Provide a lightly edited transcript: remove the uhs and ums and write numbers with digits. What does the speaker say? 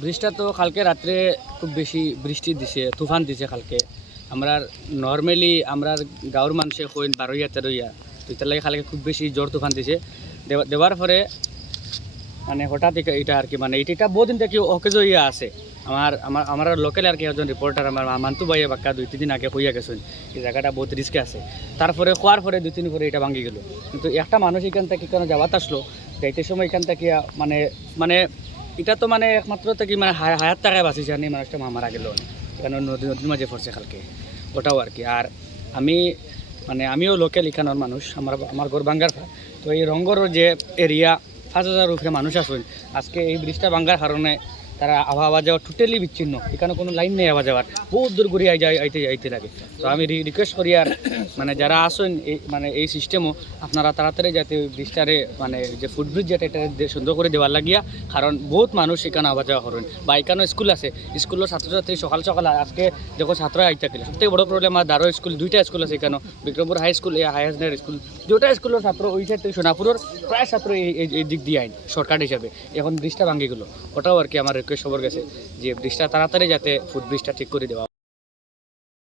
ব্রিজটা তো কালকে রাত্রে খুব বেশি বৃষ্টি দিছে, তুফান দিছে কালকে। আমরা নর্মালি আমরা গাঁৱৰ মানুষে কইন 12 13 তো এটার লাগে কালকে খুব বেশি জোর তুফান দিছে। দেওয়ার পরে মানে হঠাৎ এটা আর কি মানে এটা বহুদিন থেকে অকেজ ইয়া আছে। আমার লোকাল আর কি একজন রিপোর্টার আমার মান্তু ভাইয়া বাক্কা 2-3 দিন আগে কইয়া গেছেন এই জায়গাটা বহুত রিস্কে আছে। তারপরে খোয়ার পরে 2-3 পরে এটা ভাঙি গেল। কিন্তু একটা মানুষ এখান থেকে কেন যাওয়াত আসলো যাইতে সময় এখান থেকে মানে মানে এটা তো মানে একমাত্র থেকে মানে হায়াত টাকায় বাঁচিছে আর মানুষটা মারা গেল এখানে নদীর মাঝে পড়ছে কালকে ওটাও আর কি। আর আমি মানে আমিও লোকাল এখানের মানুষ, আমার ঘর বাঙ্গার। তো এই রঙ্গর যে এরিয়া 5,000 উপরে মানুষ আসুন আজকে এই ব্রিজটা ভাঙ্গার কারণে তারা আওয়া যাওয়া টোটালি বিচ্ছিন্ন, এখানে কোনো লাইন নেই আওয়া যাওয়ার, বহুত দূর ঘুরে আইতে লাগে। তো আমি রিকোয়েস্ট করি আর মানে যারা আসুন এই মানে এই সিস্টেমও আপনারা তাড়াতাড়ি যাতে ব্রিজটারে মানে যে ফুটব্রিজ যেটা এটা সুন্দর করে দেওয়ার লাগিয়া, কারণ বহুত মানুষ এখানে আওয়া যাওয়া করেন বা এখানেও স্কুল আছে, স্কুলের ছাত্রছাত্রী সকাল সকাল আজকে যখন ছাত্ররা আইতে গেলে সবথেকে বড় প্রবলেম আর দারো স্কুল 2টা স্কুল আছে এখানে, Bikrampur high school high secondary school 2টা স্কুলের ছাত্র ওই সাইড থেকে সোনাপুরের প্রায় ছাত্র এই দিক দিয়ে আইন শর্টকাট হিসাবে। এখন ব্রিজটা ভাঙি গেলো ওটাও আর কি আমার রিকোয়েস্ট খবর গেছে যে ব্রিজটা তাড়াতাড়ি যাতে ফুটব্রিজটা ঠিক করে দেওয়া।